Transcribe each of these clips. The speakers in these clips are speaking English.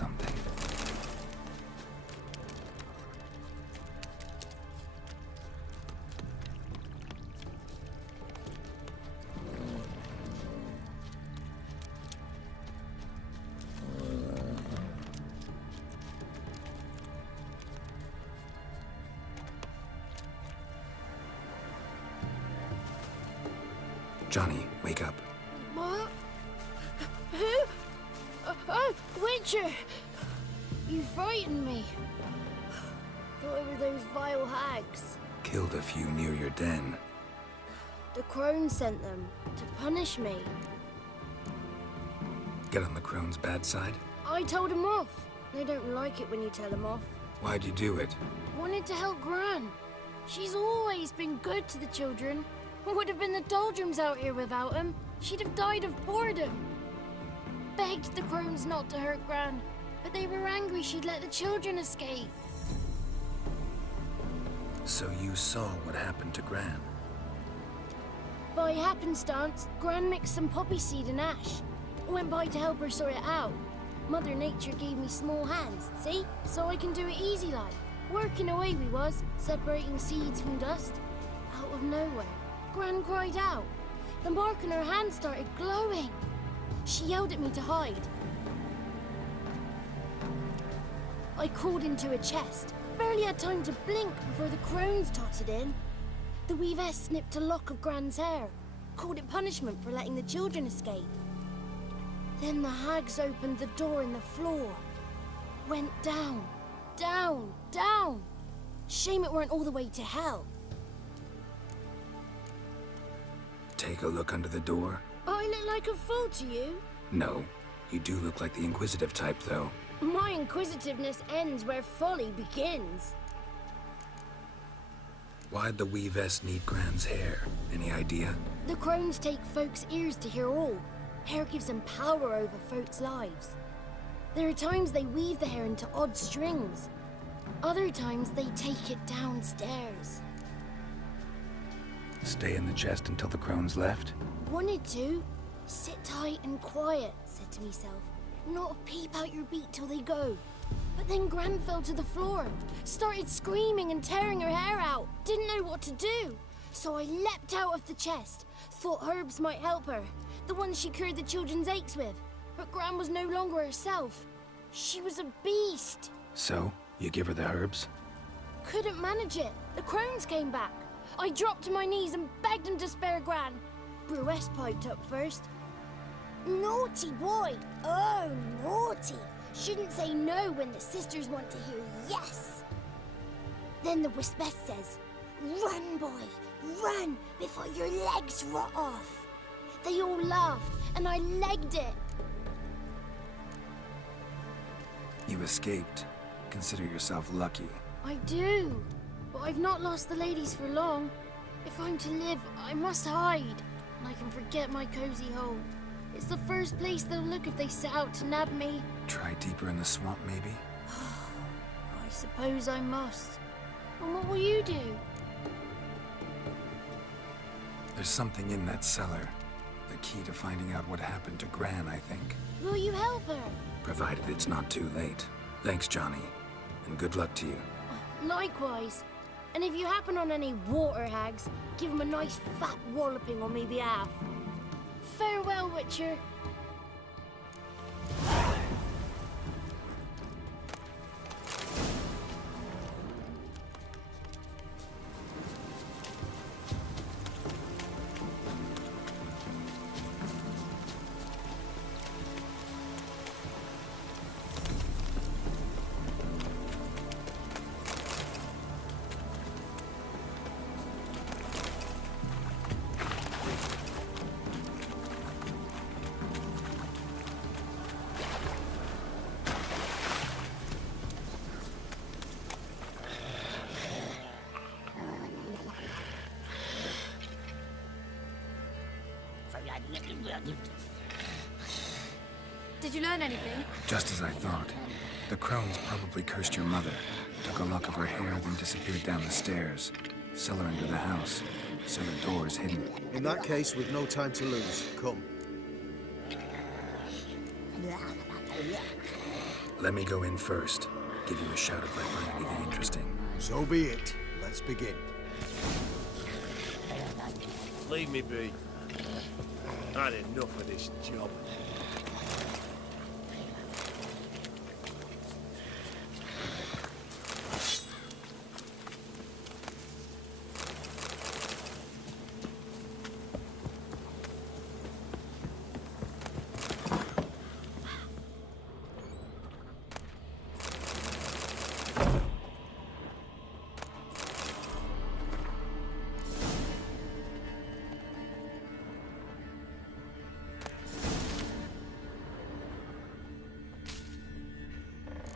something. Johnny, wake up. What? Who? Oh, Witcher! You frightened me. Thought it were those vile hags. Killed a few near your den. The crone sent them to punish me. Get on the crone's bad side? I told them off. They don't like it when you tell them off. Why'd you do it? Wanted to help Gran. She's always been good to the children. It would have been the doldrums out here without him. She'd have died of boredom. Begged the crones not to hurt Gran, but they were angry she'd let the children escape. So you saw what happened to Gran? By happenstance, Gran mixed some poppy seed and ash. Went by to help her sort it out. Mother Nature gave me small hands, see? So I can do it easy like. Working away we was, separating seeds from dust. Out of nowhere, Gran cried out. The mark on her hand started glowing. She yelled at me to hide. I crawled into a chest. Barely had time to blink before the crones totted in. The weavess snipped a lock of Gran's hair. Called it punishment for letting the children escape. Then the hags opened the door in the floor. Went down, down, down. Shame it weren't all the way to hell. Take a look under the door? I look like a fool to you? No. You do look like the inquisitive type, though. My inquisitiveness ends where folly begins. Why'd the weavess need Gran's hair? Any idea? The crones take folks' ears to hear all. Hair gives them power over folks' lives. There are times they weave the hair into odd strings. Other times they take it downstairs. Stay in the chest until the crones left? Wanted to. Sit tight and quiet, said to myself. Not a peep out your beat till they go. But then Gran fell to the floor. Started screaming and tearing her hair out. Didn't know what to do. So I leapt out of the chest. Thought herbs might help her. The ones she cured the children's aches with. But Gran was no longer herself. She was a beast. So, you give her the herbs? Couldn't manage it. The crones came back. I dropped to my knees and begged him to spare Gran. Brewess piped up first. Naughty boy! Oh, naughty! Shouldn't say no when the sisters want to hear yes. Then the Wispess says, run, boy, run before your legs rot off. They all laughed, and I legged it. You escaped. Consider yourself lucky. I do, but I've not lost the ladies for long. If I'm to live, I must hide, and I can forget my cozy hole. It's the first place they'll look if they set out to nab me. Try deeper in the swamp, maybe? I suppose I must. And what will you do? There's something in that cellar. The key to finding out what happened to Gran, I think. Will you help her? Provided it's not too late. Thanks, Johnny. And good luck to you. Likewise. And if you happen on any water hags, give them a nice fat walloping on me behalf. Farewell, Witcher. Did you learn anything? Just as I thought. The crones probably cursed your mother, took a lock of her hair, then disappeared down the stairs. Cellar into the house, so the door's hidden. In that case, we've no time to lose. Come. Let me go in first. Give you a shout if I find anything interesting. So be it. Let's begin. Leave me be. I had enough of this job.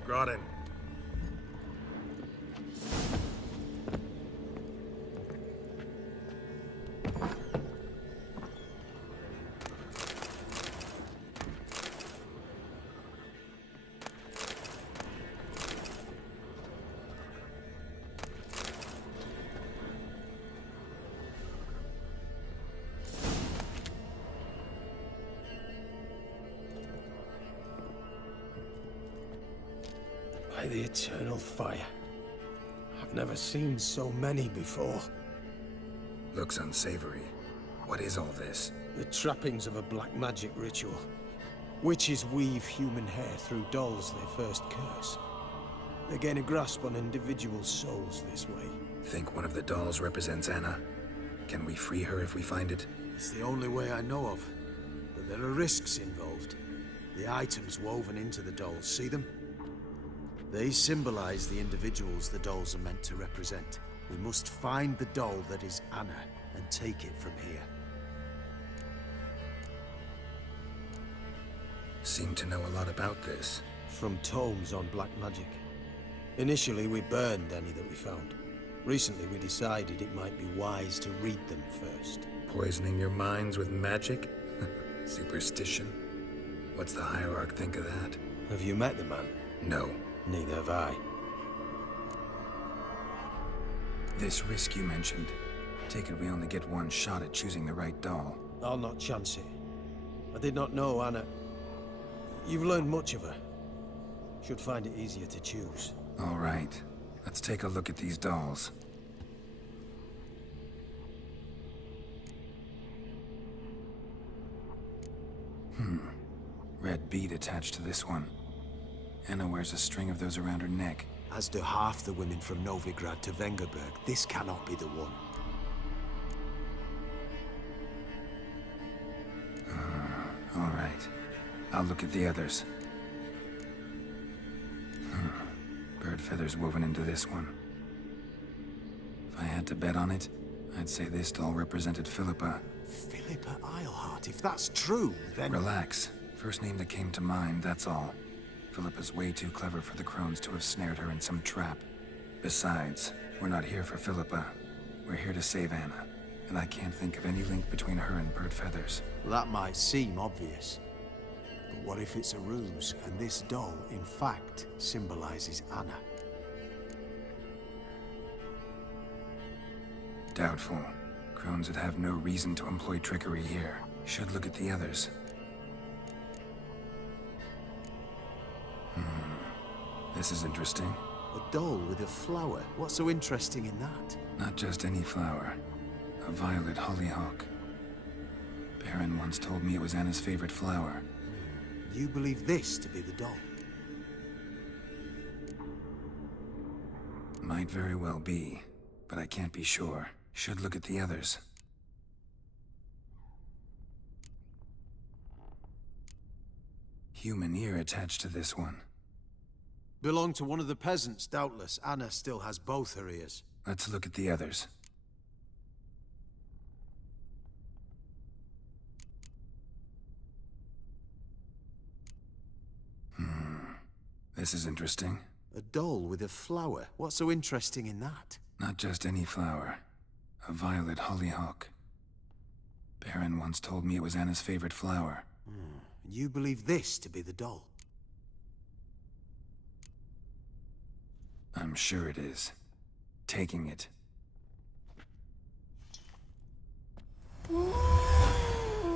Groden. By the eternal fire. I've never seen so many before. Looks unsavory. What is all this? The trappings of a black magic ritual. Witches weave human hair through dolls they first curse. They gain a grasp on individual souls this way. Think one of the dolls represents Anna? Can we free her if we find it? It's the only way I know of. But there are risks involved. The items woven into the dolls, see them? They symbolize the individuals the dolls are meant to represent. We must find the doll that is Anna and take it from here. Seem to know a lot about this. From tomes on black magic. Initially, we burned any that we found. Recently, we decided it might be wise to read them first. Poisoning your minds with magic? Superstition? What's the Hierarch think of that? Have you met the man? No. Neither have I. This risk you mentioned. Take it we only get one shot at choosing the right doll. I'll not chance it. I did not know Anna. You've learned much of her. Should find it easier to choose. All right. Let's take a look at these dolls. Red bead attached to this one. Anna wears a string of those around her neck. As do half the women from Novigrad to Vengerberg. This cannot be the one. All right. I'll look at the others. Bird feathers woven into this one. If I had to bet on it, I'd say this doll represented Philippa. Philippa Eilhart, if that's true, then... Relax. First name that came to mind, that's all. Philippa's way too clever for the crones to have snared her in some trap. Besides, we're not here for Philippa. We're here to save Anna. And I can't think of any link between her and Bird Feathers. That might seem obvious. But what if it's a ruse, and this doll, in fact, symbolizes Anna? Doubtful. Crones would have no reason to employ trickery here. Should look at the others. This is interesting. A doll with a flower. What's so interesting in that? Not just any flower. A violet hollyhock. Baron once told me it was Anna's favorite flower. You believe this to be the doll? Might very well be, but I can't be sure. Should look at the others. Human ear attached to this one. Belonged to one of the peasants, doubtless. Anna still has both her ears. Let's look at the others. This is interesting. A doll with a flower. What's so interesting in that? Not just any flower. A violet hollyhock. Baron once told me it was Anna's favorite flower. You believe this to be the doll? I'm sure it is. Taking it.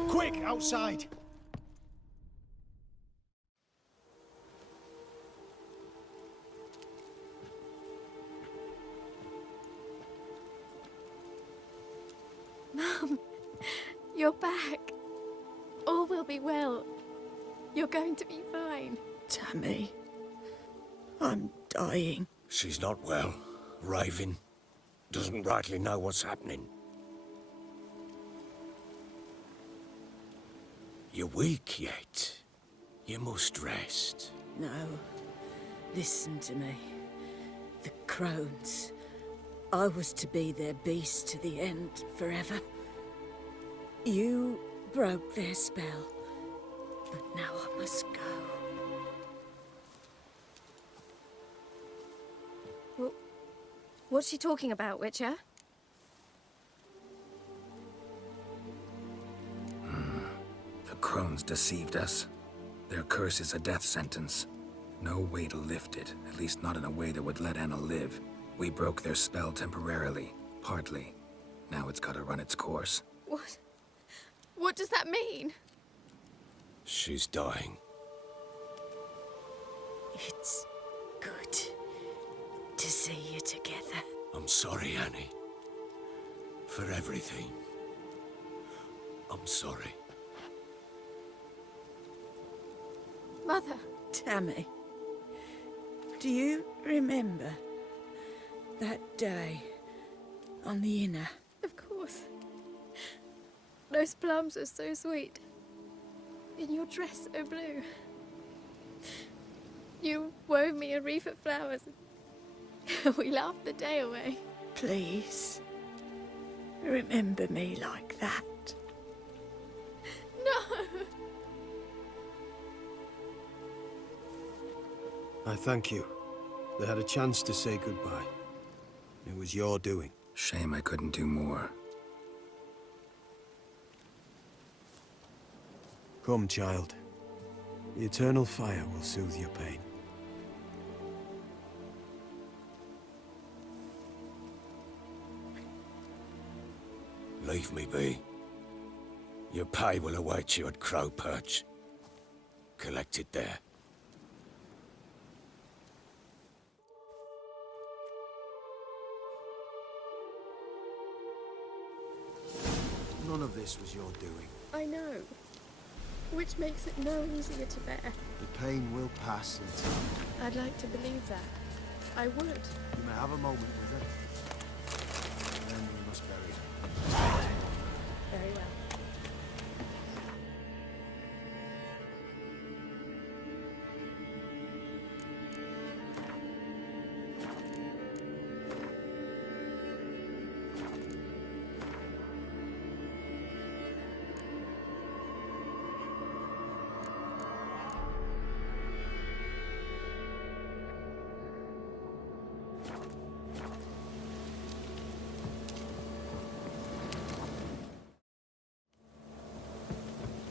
Quick, outside! You're back. All will be well. You're going to be fine. Tammy, I'm dying. She's not well. Raving. Doesn't rightly know what's happening. You're weak yet. You must rest. No, listen to me. The crones. I was to be their beast to the end, forever. You broke their spell, but now I must go. What's she talking about, Witcher? The crones deceived us. Their curse is a death sentence. No way to lift it, at least not in a way that would let Anna live. We broke their spell temporarily, partly. Now it's gotta run its course. What? What does that mean? She's dying. It's good to see you together. I'm sorry, Annie. For everything. I'm sorry. Mother. Tammy, do you remember that day on the Inner? Of course. Those plums are so sweet. And your dress so blue. You wove me a wreath of flowers. We laughed the day away. Please, remember me like that. No! I thank you. They had a chance to say goodbye. It was your doing. Shame I couldn't do more. Come, child. The eternal fire will soothe your pain. Leave me be. Your pay will await you at Crow Perch. Collect it there. None of this was your doing. I know. Which makes it no easier to bear. The pain will pass in time. I'd like to believe that. I would. You may have a moment with her. Then we must bury her. Very well.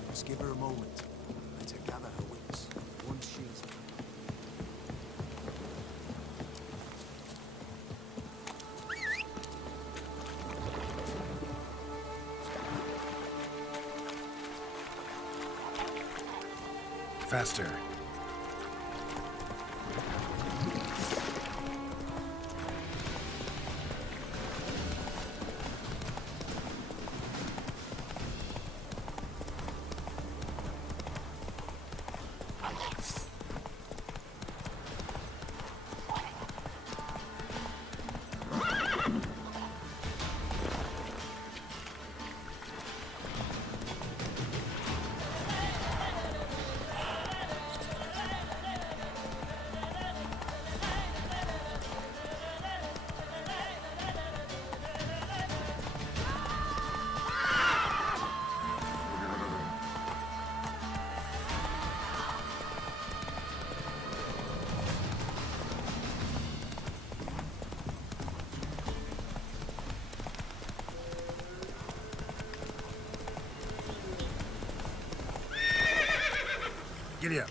Let's give her a moment. Let her gather her wits. Once she is... Faster. Giddy up.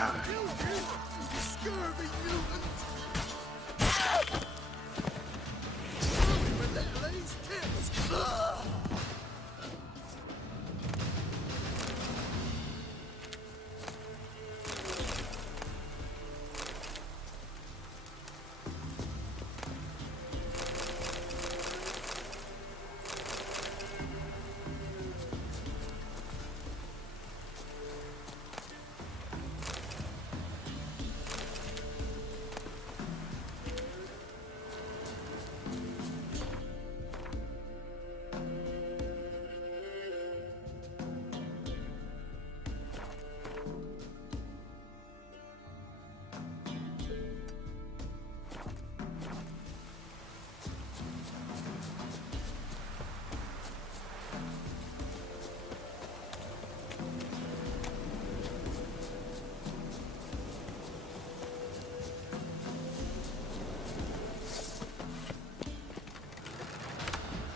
die. Scurvy mutant! These tips!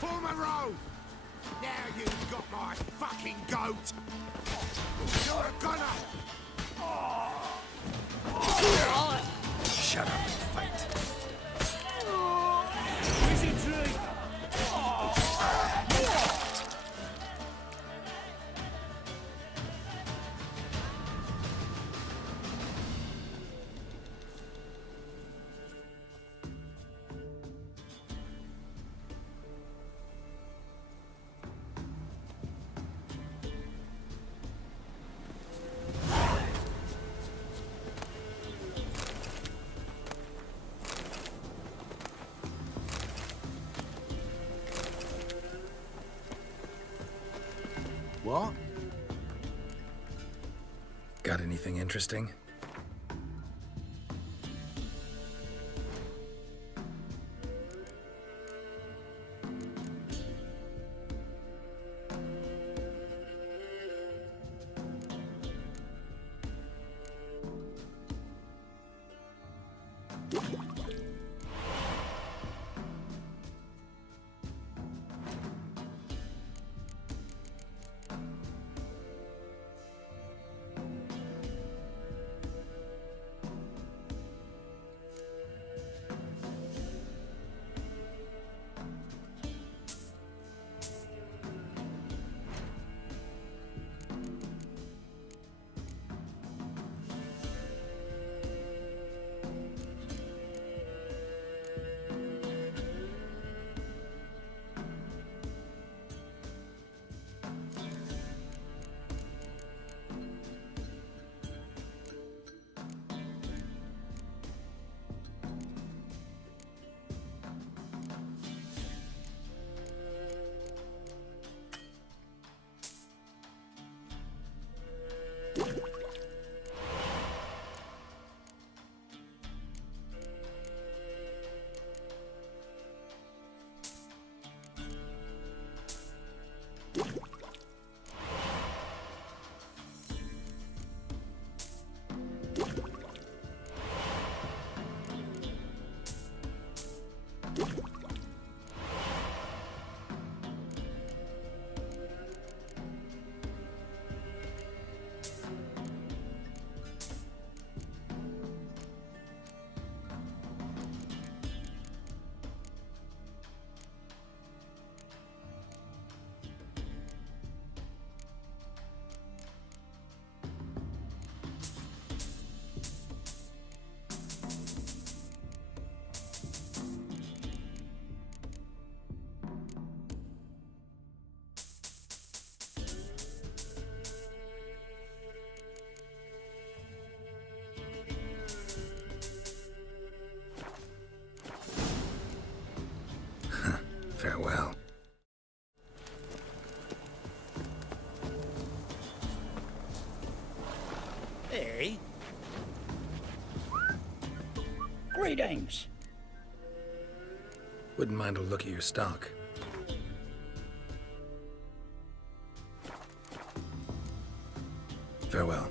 Form a row! Now you've got my fucking goat! You're a gunner! Shut up and fight. What? Got anything interesting? Farewell. Hey. Greetings. Wouldn't mind a look at your stock. Farewell.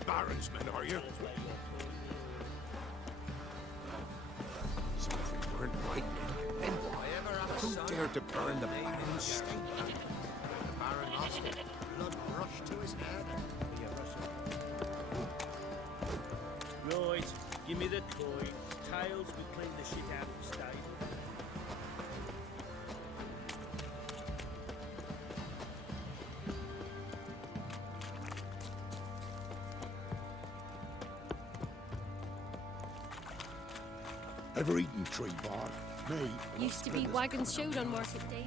the Baron's men, are you? Something weren't right. Then who dared to burn the Baron's stake? The Baron lost it. Blood rushed to his head. Right, give me the coin. Tails will clean the shit out of the stable. Ever eaten tree bark? Me? Used to be wagons showed on market days.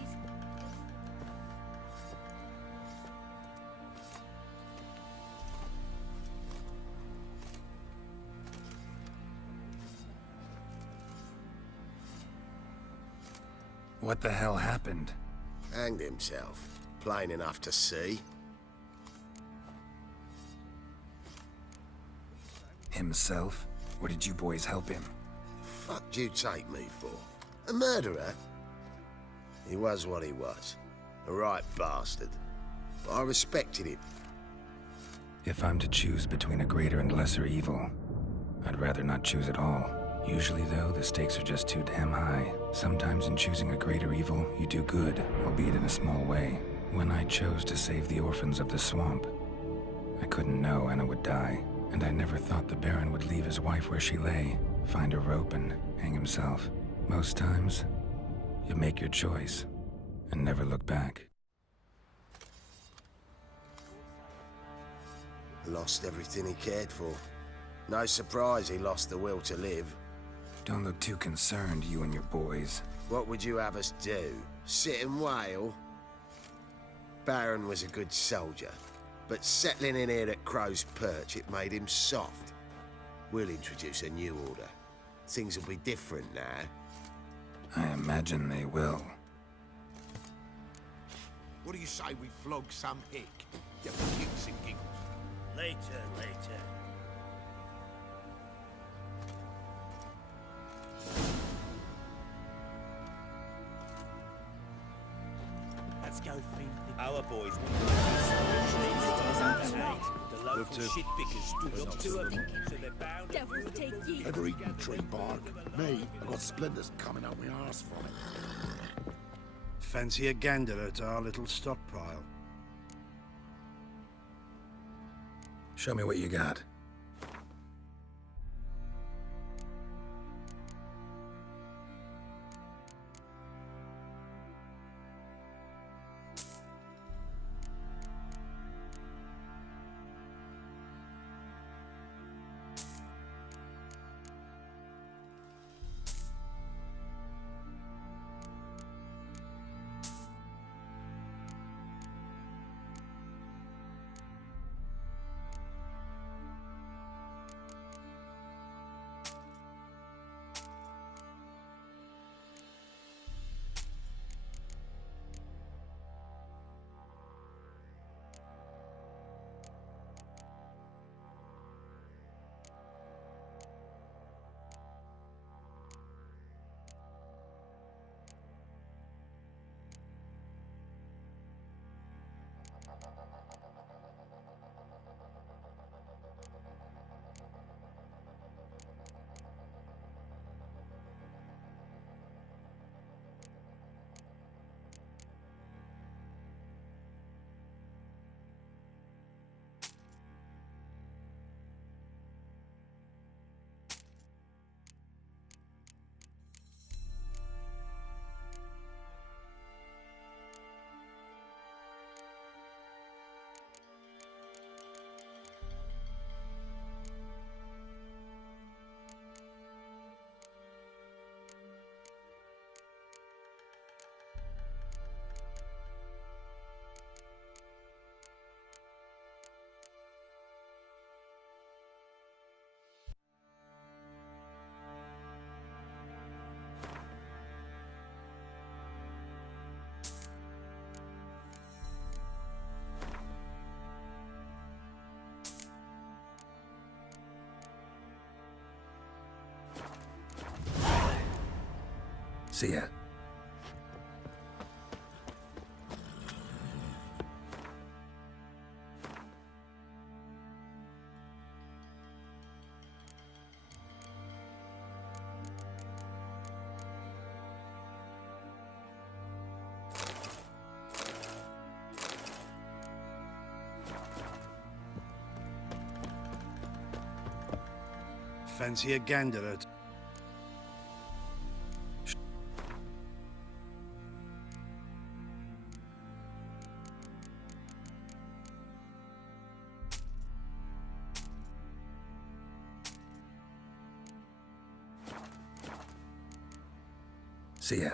What the hell happened? Hanged himself. Plain enough to see. Himself? Or did you boys help him? Fuck'd you take me for? A murderer? He was what he was. A right bastard. But I respected him. If I'm to choose between a greater and lesser evil, I'd rather not choose at all. Usually, though, the stakes are just too damn high. Sometimes in choosing a greater evil, you do good, albeit in a small way. When I chose to save the orphans of the swamp, I couldn't know Anna would die, and I never thought the Baron would leave his wife where she lay, find a rope and hang himself. Most times, you make your choice and never look back. Lost everything he cared for. No surprise he lost the will to live. Don't look too concerned, you and your boys. What would you have us do? Sit and wail? Baron was a good soldier, but settling in here at Crow's Perch, it made him soft. We'll introduce a new order. Things will be different now. I imagine they will. What do you say we flog some hick? You kicks and giggles. Later, later. Let's go feed the... Our boys want the local shit pickers stood up to them, so they're bound... Devil take ye. Ever eaten tree bark? Me? I got splinters coming out my arse from it. Fancy a gander at our little stockpile. Show me what you got. See ya. Fancy a gander at... See ya.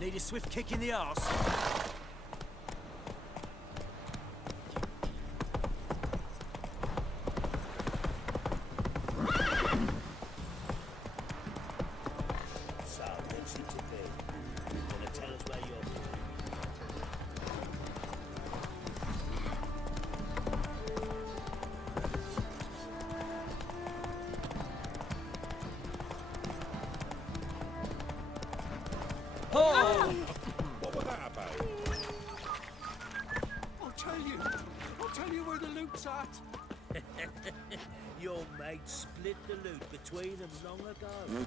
Need a swift kick in the arse. So, what's it to be? Gonna tell us where you're from? What was that about? I'll tell you where the loot's at. Your mate split the loot between them long ago.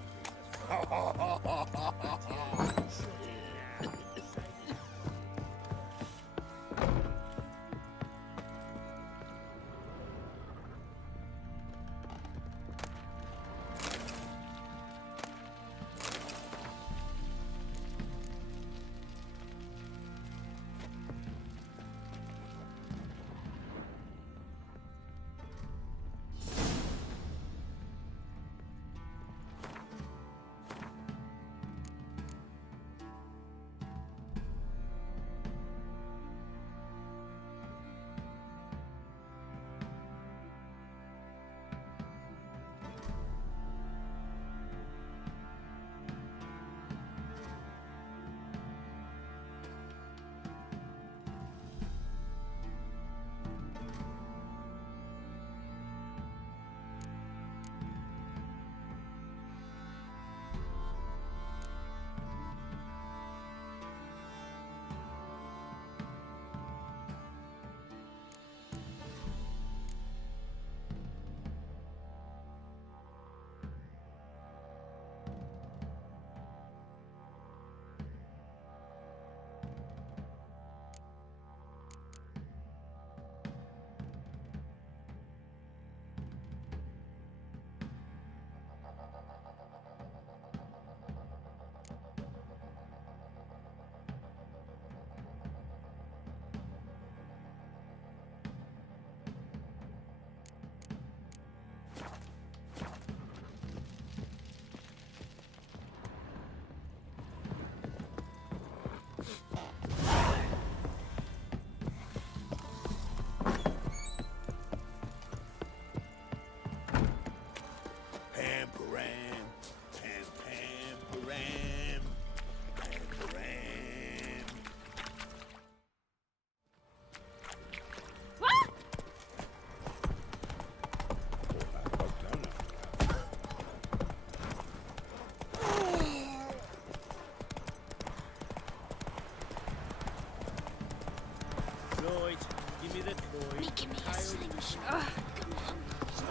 Right, give me the coin. Making me a slingshot. Come on. So,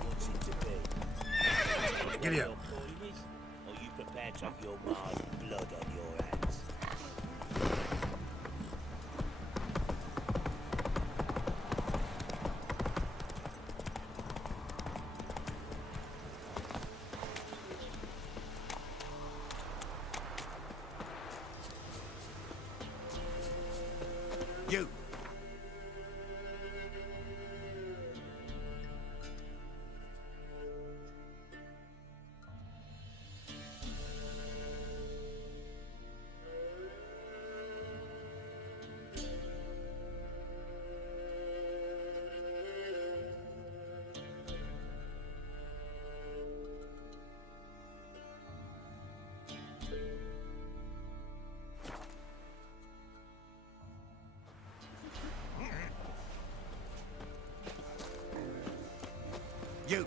what's it to be? Giddy Your up. coin is? Or you prepared to have your Mars blown? blood on your hands. You! You!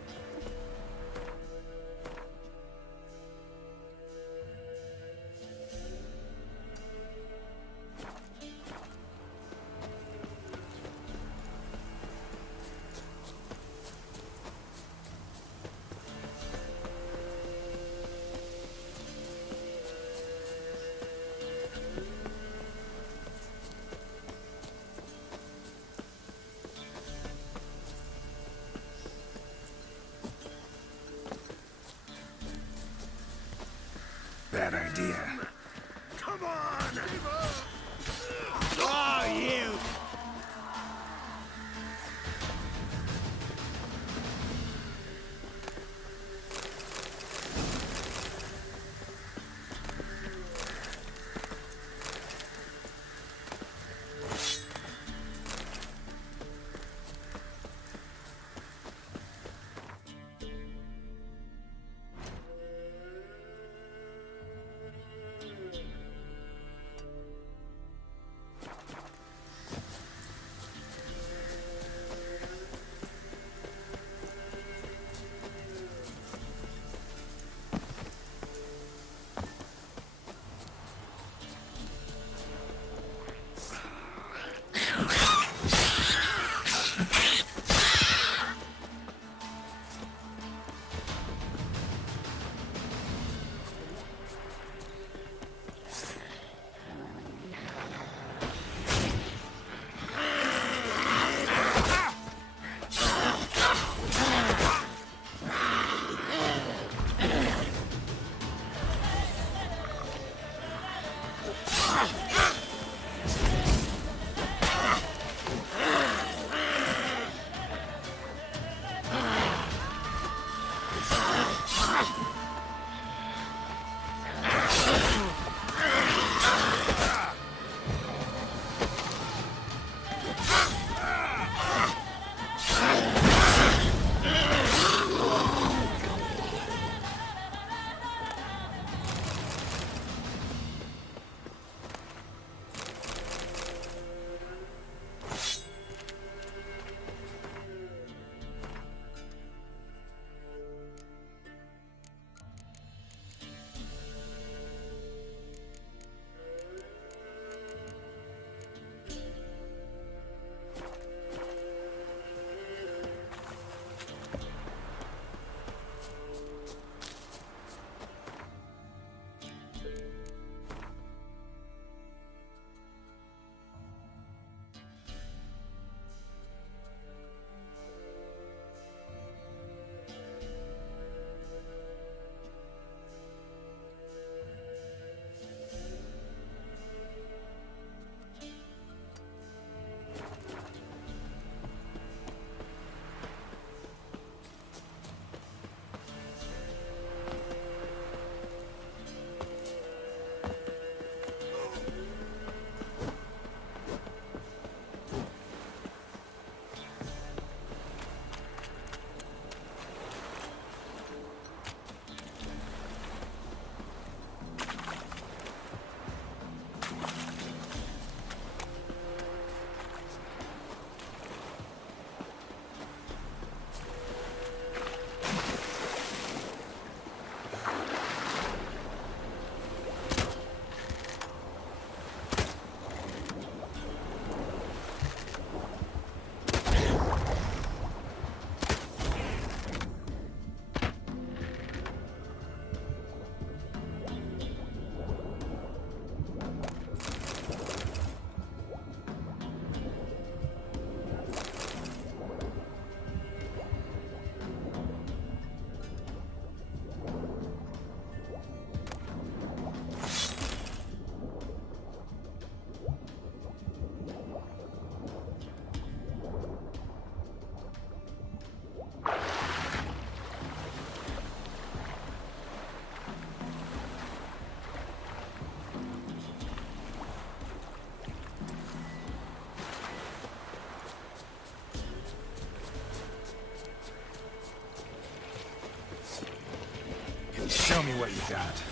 what you got.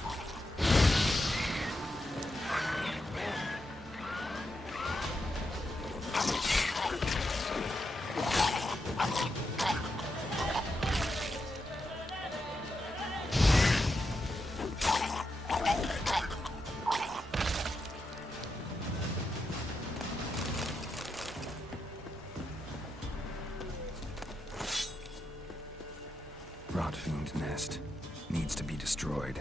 Rotfiend nest. Needs to be destroyed.